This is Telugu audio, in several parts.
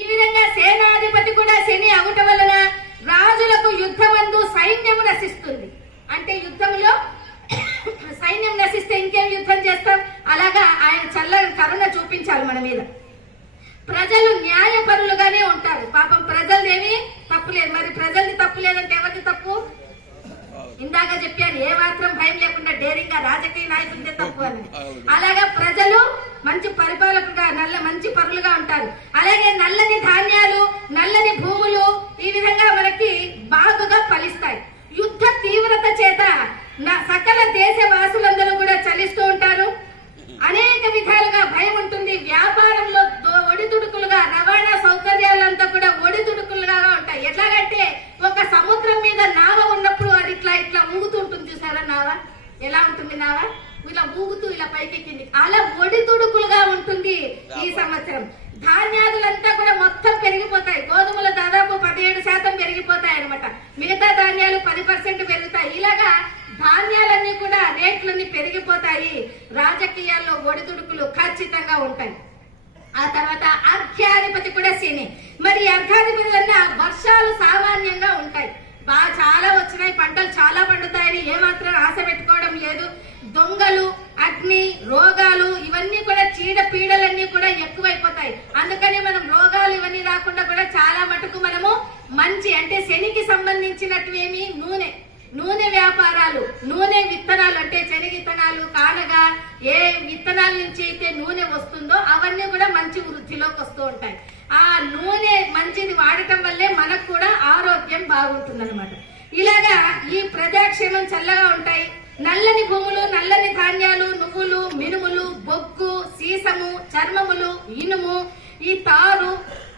ఈ విధంగా సేనాధిపతి కూడా శని అవుట వలన రాజులకు యుద్ధమందు సైన్యం నశిస్తుంది. అంటే యుద్ధంలో సైన్యం నశిస్తే ఇంకేం యుద్ధం చేస్తాం? అలాగా ఆయన చల్లని కరుణ చూపించాలి మన మీద. ప్రజలు న్యాయపరులుగానే ఉంటారు. పాపం ప్రజలదేమి తప్పు లేదు. మరి ప్రజలది తప్పు లేదంటే ఎవరిది తప్పు? ఇందాక చెప్పాను, ఏ మాత్రం భయం లేకుండా డేరింగ్ గా రాజకీయ నాయకులదే తప్పు అని. అలాగా ప్రజలు మంచి పరిపాలకులుగా మంచి పరులుగా ఉంటారు. అలాగే నల్లని ధాన్యాలు, నల్లని భూములు ఈ విధంగా మనకి బాగుగా ఫలిస్తాయి. యుద్ధ తీవ్రత చేత సకల దేశ వాసులందరూ కూడా చలిస్తూ ఉంటారు. అనేక విధాలుగా భయం ఉంటుంది. వ్యాపారంలో ఒడిదుడుకులుగా, రవాణా సౌకర్యాలంతా కూడా ఒడిదుడుకులుగా ఉంటాయి. ఎట్లాగంటే ఒక సముద్రం మీద నావ ఉన్నప్పుడు అది ఇట్లా ఇట్లా ఊగుతూ ఉంటుంది. చూసారా నావ ఎలా ఉంటుంది? నావ ఇలా ఊగుతూ ఇలా పైకి కింది అలా ఒడిదుడుకులుగా ఉంటుంది. ఈ సంవత్సరం ధాన్యాదులంతా కూడా మొత్తం పెరిగిపోతాయి. గోధుమలు దాదాపు 17% పెరిగిపోతాయి అనమాట. మిగతా ధాన్యాలు 10% పెరుగుతాయి. ఇలాగా ధాన్యాలన్నీ కూడా రేట్లన్నీ పెరిగిపోతాయి. రాజకీయాల్లో ఒడిదుడుకులు ఖచ్చితంగా ఉంటాయి. ఆ తర్వాత అర్ఘ్యాధిపతి కూడా శని. మరి అర్ఘాధిపతి వల్ల వర్షాలు సామాన్యంగా ఉంటాయి. బాగా చాలా వచ్చినాయి, పంటలు చాలా పండుతాయని ఏమాత్రం ఆశ పెట్టుకోవడం లేదు. దొంగలు, అగ్ని, రోగాలు ఇవన్నీ కూడా చీడ పీడలన్నీ కూడా ఎక్కువైపోతాయి. అందుకని మనం రోగాలు ఇవన్నీ రాకుండా కూడా చాలా మటుకు మనము మంచి అంటే శనికి సంబంధించినట్టువేమి నూనె వ్యాపారాలు, నూనె విత్తనాలు అంటే శనగిత్తనాలు, కానగా ఏ విత్తనాల నుంచి అయితే నూనె వస్తుందో అవన్నీ కూడా మంచి వృద్ధిలోకి వస్తూ ఉంటాయి. ఆ నూనె మంచిది వాడటం వల్లే మనకు కూడా ఆరోగ్యం బాగుంటుందన్నమాట. ఇలాగా ఈ ప్రజాక్షేమం చల్లగా ఉంటాయి. నల్లని భూములు, నల్లని ధాన్యాలు, నువ్వులు, మినుములు, బొగ్గు, సీసము, చర్మములు, ఇనుము, ఈ తారు,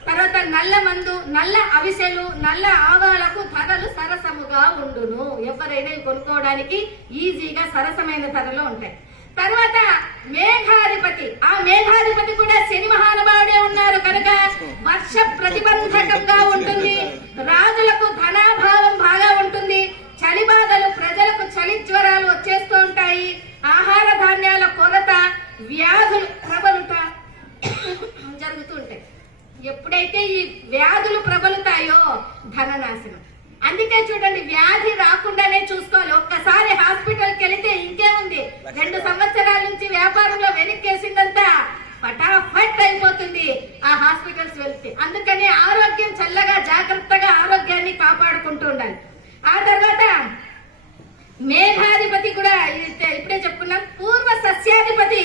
తర్వాత నల్ల మందు, నల్ల అవిసెలు, నల్ల ఆవాలకు ధరలు సరసముగా ఉండును. ఎవరైనా కొనుక్కోవడానికి ఈజీగా సరసమైన ధరలో ఉంటాయి. తర్వాత మేఘాధిపతి, ఆ మేఘాధిపతి కూడా శని మహానుభావుడే ఉన్నారు కనుక వర్ష ప్రతిబంధకంగా ఉంటుంది. రాజులకు ధనాభావం బాగా ఉంటుంది. చలి బాధలు, ప్రజలకు చలి జ్వరాలు వచ్చేస్తూ ఉంటాయి. ఆహార ధాన్యాల కొరత, వ్యాధులు ప్రబలుట జరుగుతూ ఉంటాయి. ఎప్పుడైతే ఈ వ్యాధులు ప్రబలుతాయో ధననాశనం. అందుకే చూడండి, వ్యాధి రాకుండానే చూసుకోవాలి. ఒక్కసారి హాస్పిటల్కి వెళితే ఇంకేముంది, 2 సంవత్సరాల నుంచి వ్యాపారంలో వెనక్కేసిందంతా ఫటాఫట్ అయిపోతుంది ఆ హాస్పిటల్స్ వెళ్తే. అందుకని ఆరోగ్యం చల్లగా జాగ్రత్తగా ఆరోగ్యాన్ని కాపాడుకుంటూ ఉండాలి. ఆ తర్వాత మేఘాధిపతి కూడా ఇప్పుడే చెప్పుకున్నాం. పూర్వ సస్యాధిపతి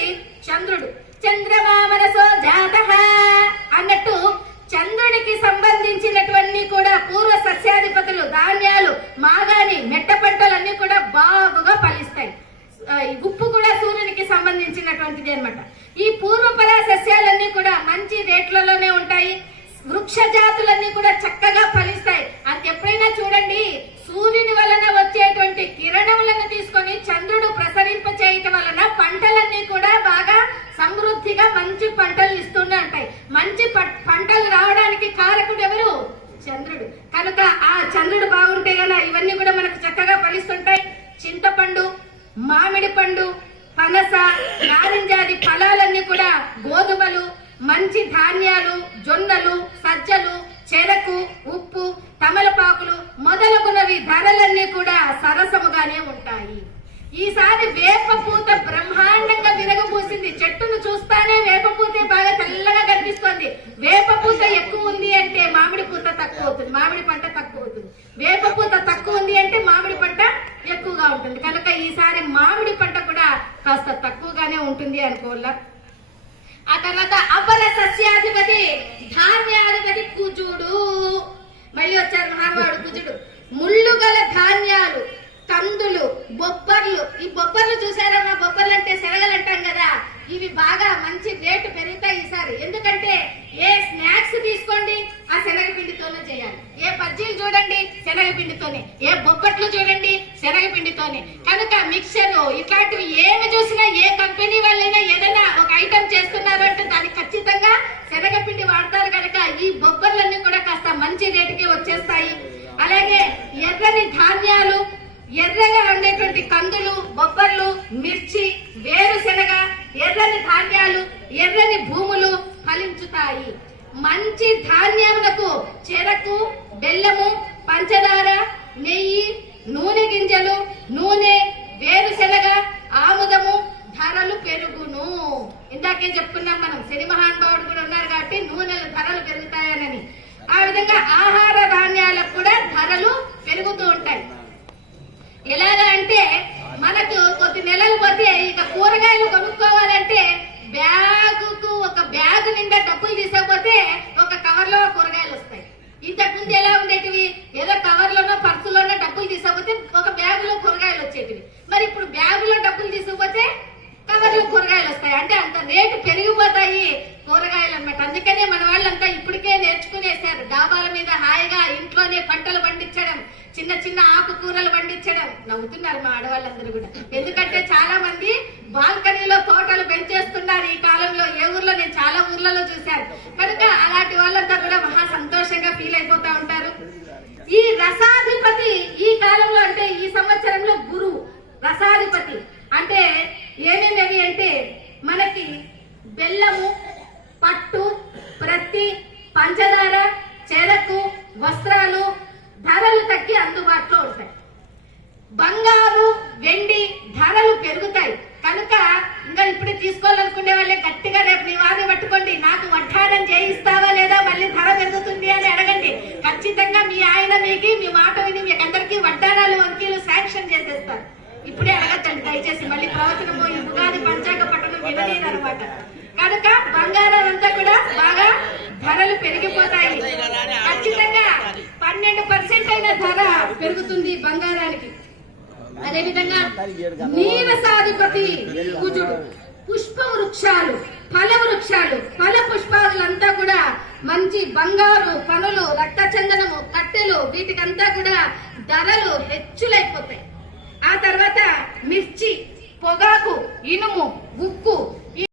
చంద్రుడు. చంద్రమా మనసో జాతః అన్నట్టు చంద్రుడికి సంబంధించినటువంటి కూడా పూర్వ సస్యాధిపతులు, ధాన్యాలు, మాగాని, మెట్ట పంటలన్నీ కూడా బాగుగా ఫలిస్తాయి. ఉప్పు కూడా సూర్యునికి సంబంధించినటువంటిది అనమాట. ఈ పూర్వపర సస్యాలన్నీ కూడా మంచి రేట్లలోనే ఉంటాయి. వృక్ష జాతులన్నీ కూడా చక్కగా ఫలిస్తాయి. అది ఎప్పుడైనా చూడండి, సూర్యుని వలన వచ్చేటువంటి కిరణములను తీసుకొని చంద్రుడు ప్రసరింప చేయటం వలన పంటలన్నీ కూడా బాగా సమృద్ధిగా మంచి పంటలు ఇస్తూనే ఉంటాయి. మంచి పంటలు రావడానికి కారకుడు ఎవరు? చంద్రుడు. కనుక ఆ చంద్రుడు బాగుంటే కదా ఇవన్నీ కూడా మనకు చక్కగా ఫలిస్తుంటాయి. చింతపండు, మామిడి పండు, పనస, నారింజాది ఫలాలన్నీ కూడా, గోధుమలు, మంచి ధాన్యాలు, జొన్నలు, సజ్జలు, చెరకు, ఉప్పు, తమలపాకులు మొదలగునవి ధరలన్నీ కూడా సరసముగానే ఉంటాయి. ఈసారి వేపపూత బ్రహ్మాండంగా విరగబూసింది. చెట్టును చూస్తానే వేపపూతే బాగా తెల్లగా కనిపిస్తోంది. వేపపూత ఎక్కువ ఉంది అంటే మామిడి పూత తక్కువ అవుతుంది, మామిడి పంట తక్కువ అవుతుంది. వేపపూత తక్కువ ఉంది అంటే మామిడి పంట ఎక్కువగా ఉంటుంది. కనుక ఈసారి మామిడి పంట కూడా కాస్త తక్కువగానే ఉంటుంది అనుకోవాలా. ఆ తర్వాత అపర సస్యాధిపతి ధాన్యాధిపతి కుజుడు. మళ్ళీ వచ్చారు మహానుభావుడు కుజుడు. ముళ్ళు గల ధాన్యాలు, కందులు, బొబ్బర్లు. ఈ బొబ్బర్లు చూసారా? బొబ్బర్లు అంటే శనగలు అంటాం కదా, ఇవి బాగా మంచి రేటు పెరుగుతాయి ఈసారి. ఎందుకంటే ఏ స్నాక్స్ తీసుకోండి ఆ శనగపిండితోనే చేయాలి. ఏ బజ్జీలు చూడండి శనగపిండితోనే, ఏ బొబ్బట్లు చూడండి శనగపిండితోనే. కనుక మిక్చరు ఇట్లాంటివి ఏమి చూసినా, ఏ కంపెనీ వాళ్ళైనా ఏదైనా ఒక ఐటమ్ చేస్తున్నారంటే దానికి ఖచ్చితంగా శనగపిండి వాడతారు. కనుక ఈ బొబ్బర్లన్నీ కూడా కాస్త మంచి రేటుకే వచ్చేస్తాయి. అలాగే ఎర్రని ధాన్యాలు, ఎర్రగా ఉండేటువంటి కందులు, బొబ్బర్లు, మిర్చి, వేరుశెనగ, ఎర్రని ధాన్యాలు, ఎర్రని భూములు ఫలించుతాయి. మంచి ధాన్యములకు చెరకు, బెల్లము, పంచదార, నెయ్యి, నూనె గింజలు, నూనె, వేరుశెనగ, ఆముదము ధరలు పెరుగును. ఇందాకే చెప్పుకున్నాం మనం, శని మహానుభావుడు కూడా ఉన్నారు కాబట్టి నూనెల ధరలు పెరుగుతాయనని. ఆ విధంగా ఆహార ధాన్యాలకు కూడా ధరలు పెరుగుతూ ఉంటాయి. ఎలాగా అంటే మనకు కొద్ది నెలలు పోతే ఇక కూరగాయలు కొనుక్కోవాలంటే బ్యాగుకు ఒక బ్యాగు నిండా డబ్బులు తీసుకపోతే ఒక కవర్ లో కూరగాయలు వస్తాయి. ఇంతకు ముందు ఎలా ఉండేటివి, ఏదో కవర్లోనో పర్సులోనో డబ్బులు తీసుకపోతే ఒక బ్యాగులో కూరగాయలు వచ్చేటివి. మరి ఇప్పుడు బ్యాగులో డబ్బులు తీసుకుపోతే కవర్లో కూరగాయలు వస్తాయి. అంటే అంత రేటు పెరిగిపోతాయి కూరగాయలు అన్నమాట. అందుకనే మన వాళ్ళంతా ఇప్పటికే నేర్చుకునేసారు. డాబాల మీద హాయిగా ఇంట్లోనే పంటలు పండించడం, చిన్న చిన్న ఆకుకూరలు పండించడం. నవ్వుతున్నారు మా ఆడవాళ్ళందరూ కూడా, ఎందుకంటే చాలా మంది బాల్కనీలో తోటలు పెంచేస్తున్నారు ఈ కాలంలో. ఏ ఊర్లో, నేను చాలా ఊర్లలో చూశాను. కనుక అలాంటి వాళ్ళంతా కూడా మహా సంతోషంగా ఫీల్ అయిపోతా ఉంటారు. ఈ రసాధిపతి ఈ కాలంలో అంటే ఈ సంవత్సరంలో గురువు రసాధిపతి. అంటే ఏమేమి అంటే మనకి బెల్లము, పట్టు, ప్రత్తి, పంచదార, చెరకు, వస్త్రాలు ధరలు తగ్గి అందుబాటులో ఉంటాయి. బంగారు, వెండి ధరలు పెరుగుతాయి. కనుక ఇంకా ఇప్పుడు తీసుకోవాలనుకునే వాళ్ళే గట్టిగా రేపు నీ వారిని పట్టుకోండి, నాకు వడ్డానం చేయిస్తావా లేదా, మళ్ళీ ధర పెరుగుతుంది అని అడగండి. ఖచ్చితంగా మీ ఆయన మీకు మీ మాట విని మీకు అందరికీ వడ్డానాలు, వంకీలు శాంక్షన్ చేసేస్తారు. ఇప్పుడే అడగద్దండి దయచేసి, మళ్ళీ ప్రవచనం పోయి ఉగాది పంచాంగ పట్టణం వినలేదు అనమాట. కనుక బంగారం అంతా కూడా బాగా ధరలు పెరిగిపోతాయి. ఖచ్చితంగా 12% అయిన ధర పెరుగుతుంది బంగారానికి. అదేవిధంగా నీరసాధిపతి కుజుడు. పుష్ప వృక్షాలు, ఫల వృక్షాలు, ఫల పుష్పాలంతా కూడా మంచి బంగారు, పనులు, రక్త చందనము, కట్టెలు, వీటికంతా కూడా ధరలు హెచ్చులైపోతాయి. ఆ తర్వాత మిర్చి, పొగాకు, ఇనుము, ఉక్కు,